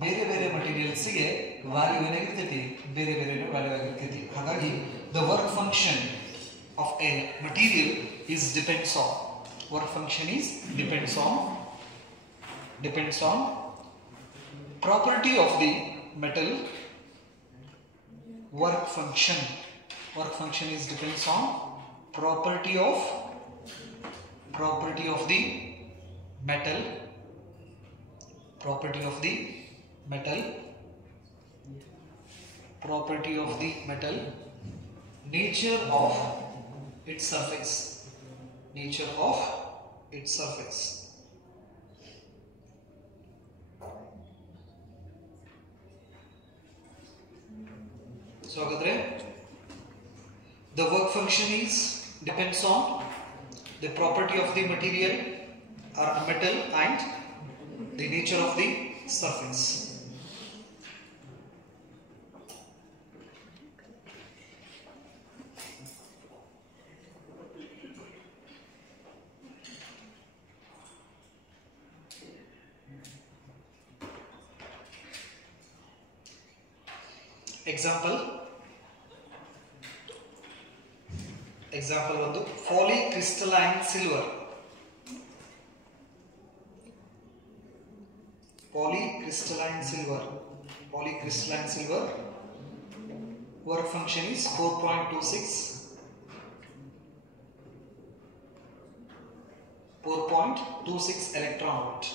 ಬೇರೆ ಬೇರೆ ಮಟೀರಿಯಲ್ಸ್ಗೆ value ಏನಾಗಿರ್ತೈತಿ? ಬೇರೆ ಬೇರೆ value ಆಗಿರ್ತೈತಿ. ಹಾಗಾಗಿ the work function of A material is depends on, work function is depends on property of the metal. Work function is depends on property of the metal, property of the metal, nature of its surface. Nature of its surface. So the work function is depends on the property of the material or a metal and the nature of the surface. Example ಒಂದು polycrystalline silver. Polycrystalline silver work function is 4.26 electron volt.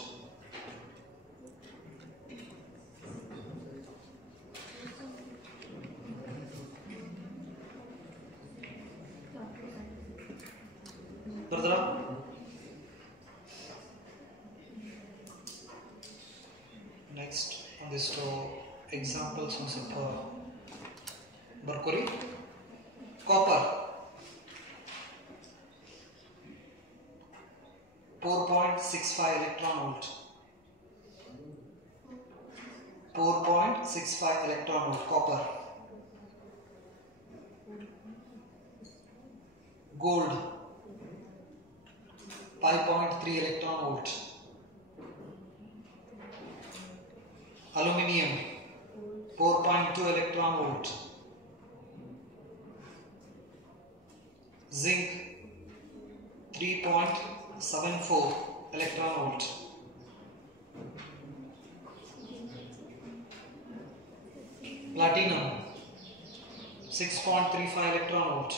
Next on this examples on mercury, copper 4.65 electron volt. 4.65 electron volt copper. Gold 5.3 electron volt. Aluminium 4.2 electron volt. Zinc 3.74 electron volt. Platinum 6.35 electron volt.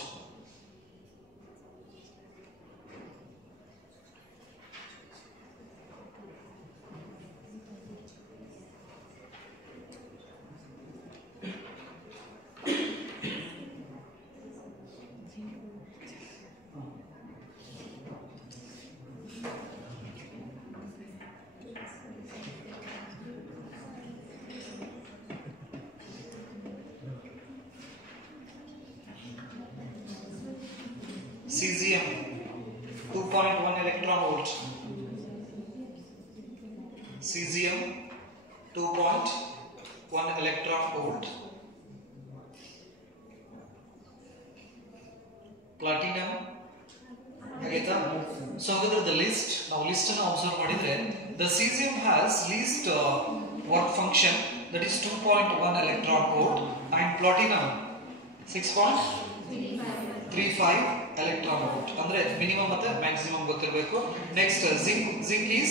Cesium 2.1 electron volt. Cesium 2.1 electron volt. Platinum so the list now list ಅನ್ನು observe ಮಾಡಿದ್ರೆ the cesium has least work function, that is 2.1 electron volt, and platinum 6.35 electron volt. ಅಂದ್ರೆ minimum ಮತ್ತೆ maximum ಗೊತ್ತಿರಬೇಕು. Next zinc is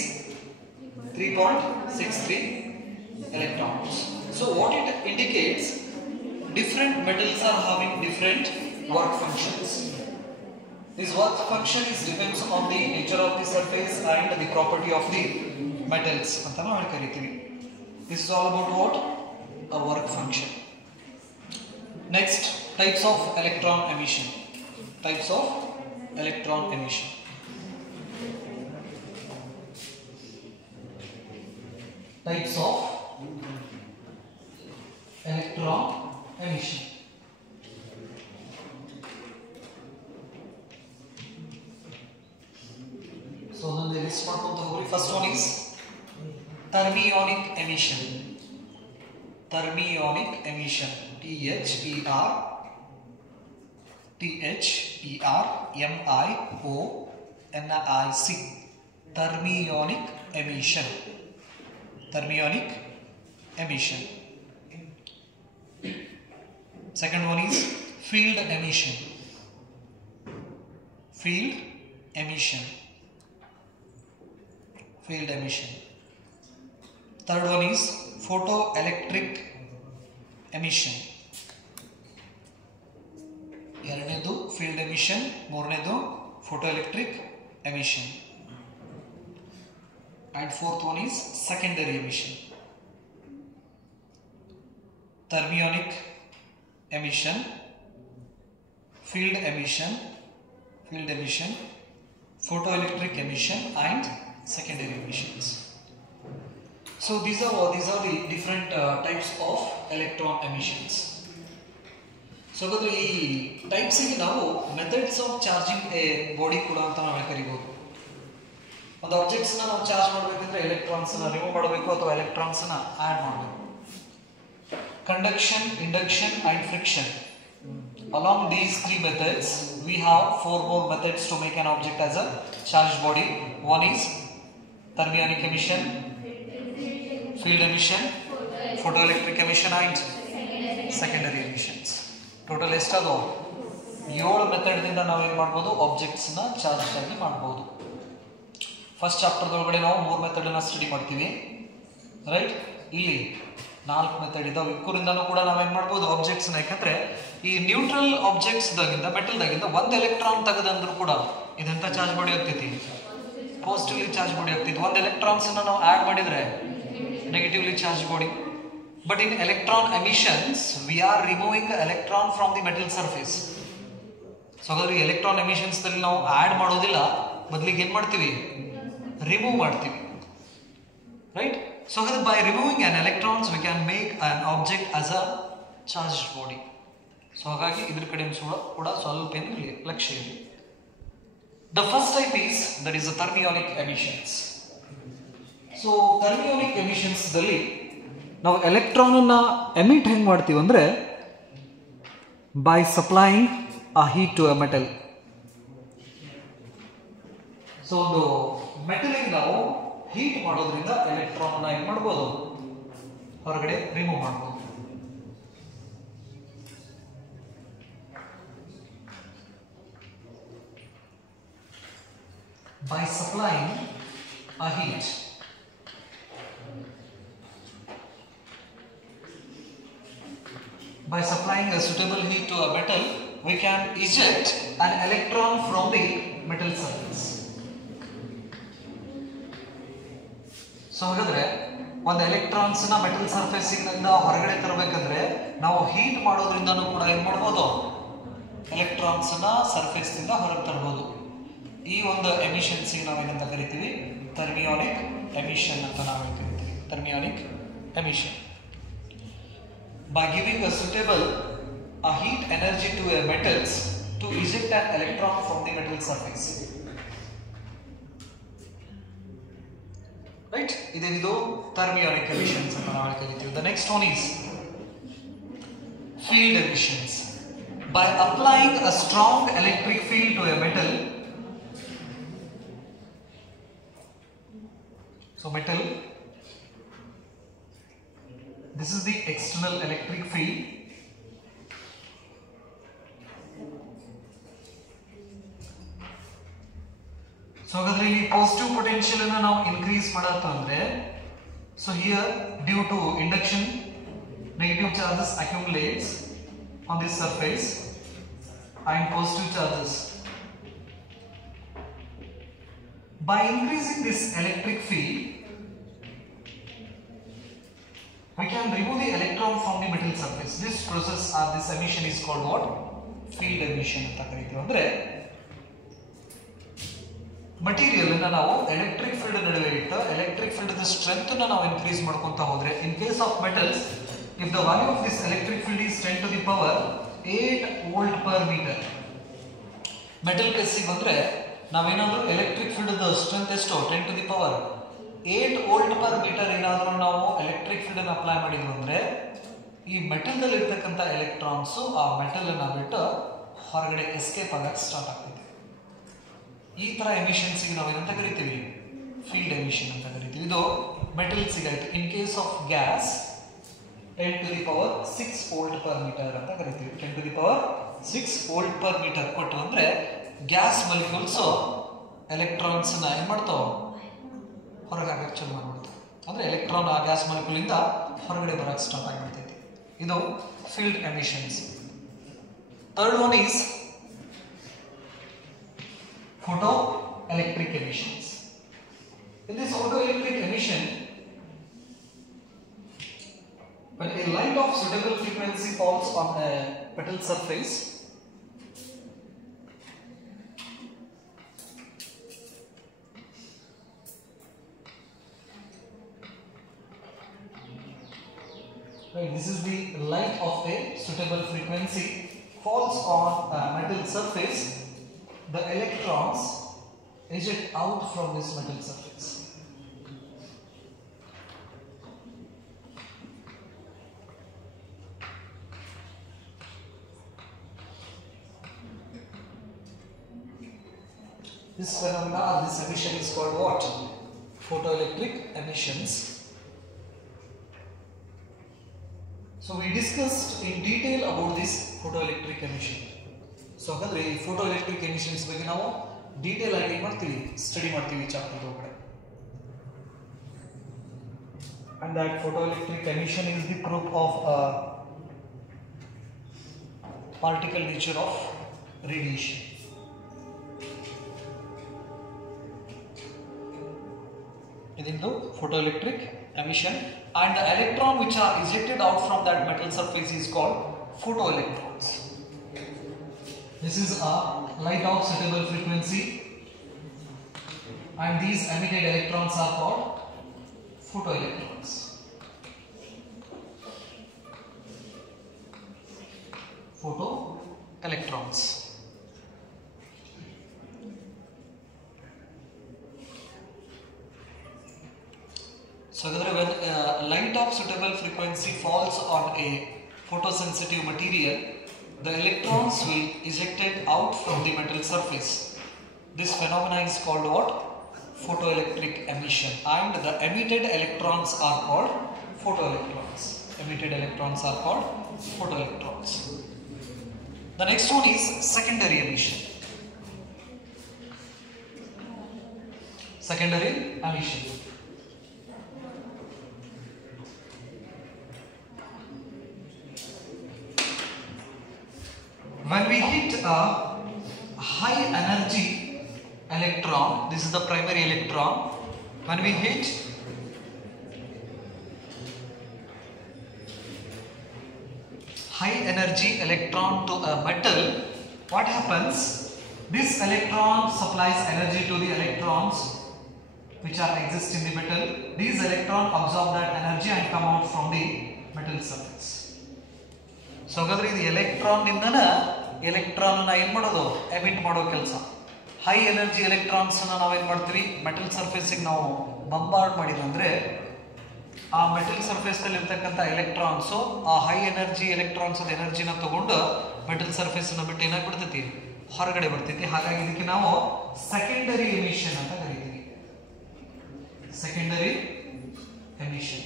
3.63 electrons. So what it indicates, different metals are having different work functions. This work function is depends on the nature of the surface and the property of the metals ಅಂತ ನಾವು ಕರೀತೀವಿ. This is all about what? A work function. Next, types of electron emission. Types of electron emission. Types of electron emission. So then the list ಮಾಡ್ಕೊಂತ ಹೋಗ್ರಿ. First one is thermionic emission. Thermionic emission. THERMIONIC. Thermionic emission. Thermionic emission. Second one is field emission. Field emission. Field emission. Third one is photoelectric emission. ಎರಡನೇದು field emission, ಮೂರನೇದು photoelectric emission, and fourth one is secondary emission. Thermionic emission, field emission, field emission, photoelectric emission and secondary emissions. So these are the different types of electron emissions. So ಹಾಗಾದ್ರೆ ಈ types ಗೆ ನಾವು methods of charging A body ಕೂಡ ಅಂತ ನಾವು ಕರೀಬಹುದು. ಒಂದು objects ನ ನಾವು ಚಾರ್ಜ್ ಮಾಡಬೇಕಂದ್ರೆ ಎಲೆಕ್ಟ್ರಾನ್ಸ್ ನ ರಿಮೂವ್ ಮಾಡಬೇಕು ಅಥವಾ ಎಲೆಕ್ಟ್ರಾನ್ಸ್ ನ ಆಡ್ ಮಾಡಬೇಕು. Conduction, induction and friction. Along these three methods, we have four more methods to make an object as a charged body. One is thermionic emission, field emission, photoelectric emission and secondary emissions. Total ಎಷ್ಟದು 7 method ದಿಂದ ನಾವು ಏನು ಮಾಡಬಹುದು objects ನ charge ಆಗಿ ಮಾಡಬಹುದು. First chapter ಒಳಗಡೆ ನಾವು 3 method ಅನ್ನು ಸ್ಟಡಿ ಮಾಡ್ತೀವಿ, ರೈಟ್? ಇಲ್ಲಿ 4 ಮೆಥಡ್ ಇದಾವೆ. ಇವರಿಂದನೂ ಕೂಡ ನಾವೇನು ಮಾಡ್ಬೋದು ಆಬ್ಜೆಕ್ಟ್ಸ್ ನ, ಯಾಕಂದ್ರೆ ಈ ನ್ಯೂಟ್ರಲ್ ಆಬ್ಜೆಕ್ಟ್ಸ್ ದಾಗಿಂದ ಮೆಟಲ್ ದಾಗಿಂದ ಒಂದು ಎಲೆಕ್ಟ್ರಾನ್ ತೆಗೆದಂದ್ರೂ ಕೂಡ ಇದೆಂತ ಚಾರ್ಜ್ ಬಾಡಿ ಆಗ್ತೈತಿ, ಪಾಸಿಟಿವ್ಲಿ ಚಾರ್ಜ್ ಬಾಡಿ ಆಗ್ತೈತಿ. ಒಂದು ಎಲೆಕ್ಟ್ರಾನ್ಸ್ ಅನ್ನ ನಾವು ಆಡ್ ಮಾಡಿದ್ರೆ negatively charge body. But in electron emissions we are removing electron from the metal surface. So ಹಾಗಾದ್ರೆ ಎಲೆಕ್ಟ್ರಾನ್ ಎಮಿಷನ್ಸ್ ದಲ್ಲಿ ನಾವು ಆಡ್ ಮಾಡೋದಿಲ್ಲ, ಬದಲಿಗೆ ಏನ್ ಮಾಡ್ತೀವಿ, ರಿಮೂವ್ ಮಾಡ್ತೀವಿ, right? So by removing an electrons we can make an object as a charged body. So ಹಾಗಾಗಿ ಇದರ ಕಡೆ ಕೂಡ ಸ್ವಲ್ಪ ಏನಿರಲಿ ಲಕ್ಷ್ಯ ಇರಲಿ. The first type is that is the thermionic emissions. So thermionic emissions ದಲ್ಲಿ ನಾವು ಎಲೆಕ್ಟ್ರಾನ್ ಅನ್ನ ಎಮಿಟ್ ಹೆಂಗ್ ಮಾಡ್ತೀವಿ ಅಂದ್ರೆ by supplying a heat to a metal. So ಒಂದು ಮೆಟಲ್ ಗೆ ನಾವು ಹೀಟ್ ಮಾಡೋದ್ರಿಂದ ಎಲೆಕ್ಟ್ರಾನ್ ಅನ್ನ ಏನ್ ಮಾಡಬಹುದು, ಹೊರಗಡೆ ರಿಮೂವ್ ಮಾಡಬಹುದು. By supplying a heat, by supplying a suitable heat to a metal, we can eject an electron from the metal surface. So ಹಾಗಾದ್ರೆ ಒಂದು ಎಲೆಕ್ಟ್ರಾನ್ಸ್ ನ ಮೆಟಲ್ ಸರ್ಫೇಸ್ ಇಂದ ಹೊರಗಡೆ ತರಬೇಕಂದ್ರೆ ನಾವು ಹೀಟ್ ಮಾಡೋದ್ರಿಂದನೂ ಕೂಡ ಏನ್ ಮಾಡ್ಬೋದು, ಎಲೆಕ್ಟ್ರಾನ್ಸ್ ನ ಸರ್ಫೇಸ್ ಇಂದ ಹೊರಗೆ ತರಬಹುದು. ಈ ಒಂದು ಎಮಿಷನ್ಸ್ ನಾವು ಏನಂತ ಕರಿತೀವಿ, ಥರ್ಮಿಯಾನಿಕ್ ಎಮಿಷನ್ ಅಂತ ನಾವು ಕರಿತೀವಿ. Thermionic emission by giving a suitable heat energy to a metals to eject an electron from the metal surface. Right? Idu thermionic emissions anta navu kariತೀವಿ. The next one is field emissions. By applying a strong electric field to a metal, so metal, this is the external electric field. So ಹಾಗಾದ್ರೆ ಇಲ್ಲಿ positive potential ಅನ್ನು ನಾವು increase ಮಾಡಾತು ಅಂದ್ರೆ, so here due to induction negative charges accumulates on this surface and positive charges. By increasing this electric field we can remove the electron from the metal surface. This process or this emission is called what? Field emission ಅಂತ ಕರೀತೀವಿ. ಅಂದ್ರೆ material ಅನ್ನ ನಾವು electric field ನಡುವೆ ಇಟ್ಟು electric field the strength ಅನ್ನು ನಾವು increase ಮಾಡ್ಕೊಂತ ಹೋದ್ರೆ, in case of metals if the value of this electric field is 10 to the power 8 volt per metre. Metal ಕೇಸಿಗೆ ಬಂದ್ರೆ ನಾವೇನಾದ್ರೂ ಎಲೆಕ್ಟ್ರಿಕ್ ಫೀಲ್ಡ್ ದ ಸ್ಟ್ರೆಂತ್ ಎಷ್ಟು 10 to the power 8 volt per metre ಏನಾದ್ರೂ ನಾವು ಎಲೆಕ್ಟ್ರಿಕ್ ಫೀಲ್ಡ್ ಅನ್ನು apply ಮಾಡಿದ್ವಿ ಅಂದ್ರೆ ಈ ಮೆಟಲ್ ದಲ್ಲಿ ಇರ್ತಕ್ಕಂಥ ಎಲೆಕ್ಟ್ರಾನ್ಸ್ ಆ ಮೆಟಲ್ ಅನ್ನ ಬಿಟ್ಟು ಹೊರಗಡೆ ಎಸ್ಕೇಪ್ ಆಗಕ್ಕೆ ಸ್ಟಾರ್ಟ್ ಆಗ್ತದೆ. ಈ ತರ ಎಮಿಷನ್ಸ್ ಗೆ ನಾವು ಏನಂತ ಕರಿತೀವಿ, ಫೀಲ್ಡ್ ಎಮಿಷನ್ ಅಂತ ಕರಿತೀವಿ. ಇದು ಮೆಟಲ್ಸ್ ಗೆ ಆಯ್ತು. In case of gas 10 to the power 6 volt per metre ಅಂತ ಕರಿತೀವಿ. 10 to the power 6 volt per metre ಕೊಟ್ಟು ಅಂದ್ರೆ ಗ್ಯಾಸ್ ಮಾಲಿಕ್ಯೂಲ್ಸ್ ಎಲೆಕ್ಟ್ರಾನ್ಸ್ ನ ಏನ್ ಮಾಡ್ತಾವ, ಹೊರಗೆ ಹಾಕಕ್ಕೆ ಚಾಲು ಮಾಡ್ಬಿಡ್ತಾವೆ. ಅಂದ್ರೆ ಎಲೆಕ್ಟ್ರಾನ್ ಆ ಗ್ಯಾಸ್ ಮಾಲಿಕ್ಯೂಲ್ ಇಂದ ಹೊರಗಡೆ ಬರಕ್ಕೆ ಸ್ಟಾರ್ಟ್ ಆಗಿಬಿಡ್ತೈತಿ. ಇದು field emissions. Third one is photoelectric emissions. In this photoelectric emission, when a light of suitable frequency falls on a metal surface, Right, this is the light of a suitable frequency falls on a metal surface. The electrons eject out from this metal surface. This phenomena, this emission is called what? Photoelectric emissions. So we discussed in detail about this photoelectric emission. So ಹಾಗಾದ್ರೆ ಈ photoelectric emissions ಬಗ್ಗೆ ನಾವು detail ಆಗಿ ಏನು ಮಾಡ್ತೀವಿ, study ಮಾಡ್ತೀವಿ chapter ಒಳಗಡೆ. And that photoelectric emission is the proof of particle nature of radiation. Idindu photoelectric emission, and the electron which are ejected out from that metal surface is called photoelectrons. This is a light of suitable frequency, and these emitted electrons are called photoelectrons. Photoelectrons. So when light of suitable frequency falls on a photosensitive material, the electrons will ejected out from the metal surface. This phenomena is called what? Photoelectric emission, and the emitted electrons are called photoelectrons. Emitted electrons are called photoelectrons. The next one is secondary emission. Secondary emission. When we hit a high energy electron, this is the primary electron. When we hit high energy electron to a metal, what happens? This electron supplies energy to the electrons which are exist in the metal. These electrons absorb that energy and come out from the metal surface. So ಹಾಗಾದ್ರೆ ಇದು electron ನಿಂದನ electron ಅನ್ನ ಏನು ಮಾಡೋದು, emit ಮಾಡೋ ಕೆಲಸ. High energy electrons ಅನ್ನ ನಾವೇನ್ ಮಾಡ್ತೀವಿ, ಮೆಟಲ್ ಸರ್ಫೇಸ್ ಗೆ ನಾವು ಬಂಬಾರ್ಡ್ ಮಾಡಿದ್ರೆ ಆ ಮೆಟಲ್ ಸರ್ಫೇಸ್ ನಲ್ಲಿ ಇರ್ತಕ್ಕಂಥ ಎಲೆಕ್ಟ್ರಾನ್ಸ್ ಆ ಹೈ ಎನರ್ಜಿ ಎಲೆಕ್ಟ್ರಾನ್ಸ್ ಅದ ಎನರ್ಜಿನ ತಗೊಂಡು ಮೆಟಲ್ ಸರ್ಫೇಸ್ ಅನ್ನ ಬಿಟ್ಟು ಏನಾಗ್ಬಿಡ್ತೈತಿ, ಹೊರಗಡೆ ಬರ್ತೈತಿ. ಹಾಗಾಗಿ ಇದಕ್ಕೆ ನಾವು ಸೆಕೆಂಡರಿ ಎಮಿಷನ್ ಅಂತ ಕರಿತೀವಿ. Secondary emission.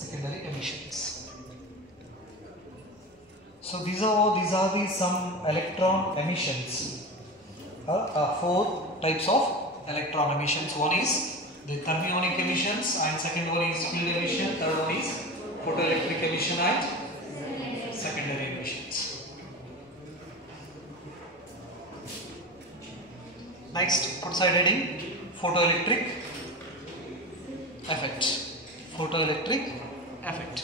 Secondary emissions. So these are the some electron emissions. Four types of electron emissions. One is the thermionic emissions, and second one is field emission. Third one is photoelectric emission and secondary emissions. Next, put side heading photoelectric effect. Photoelectric effect.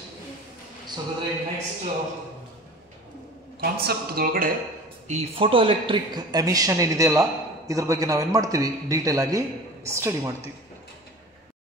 So the next concept ಒಳಗಡೆ ಈ photo electric emission ಏನಿದೆಯಲ್ಲ ಇದ್ರ ಬಗ್ಗೆ ನಾವೇನು ಮಾಡ್ತೀವಿ, detail ಆಗಿ study ಮಾಡ್ತೀವಿ.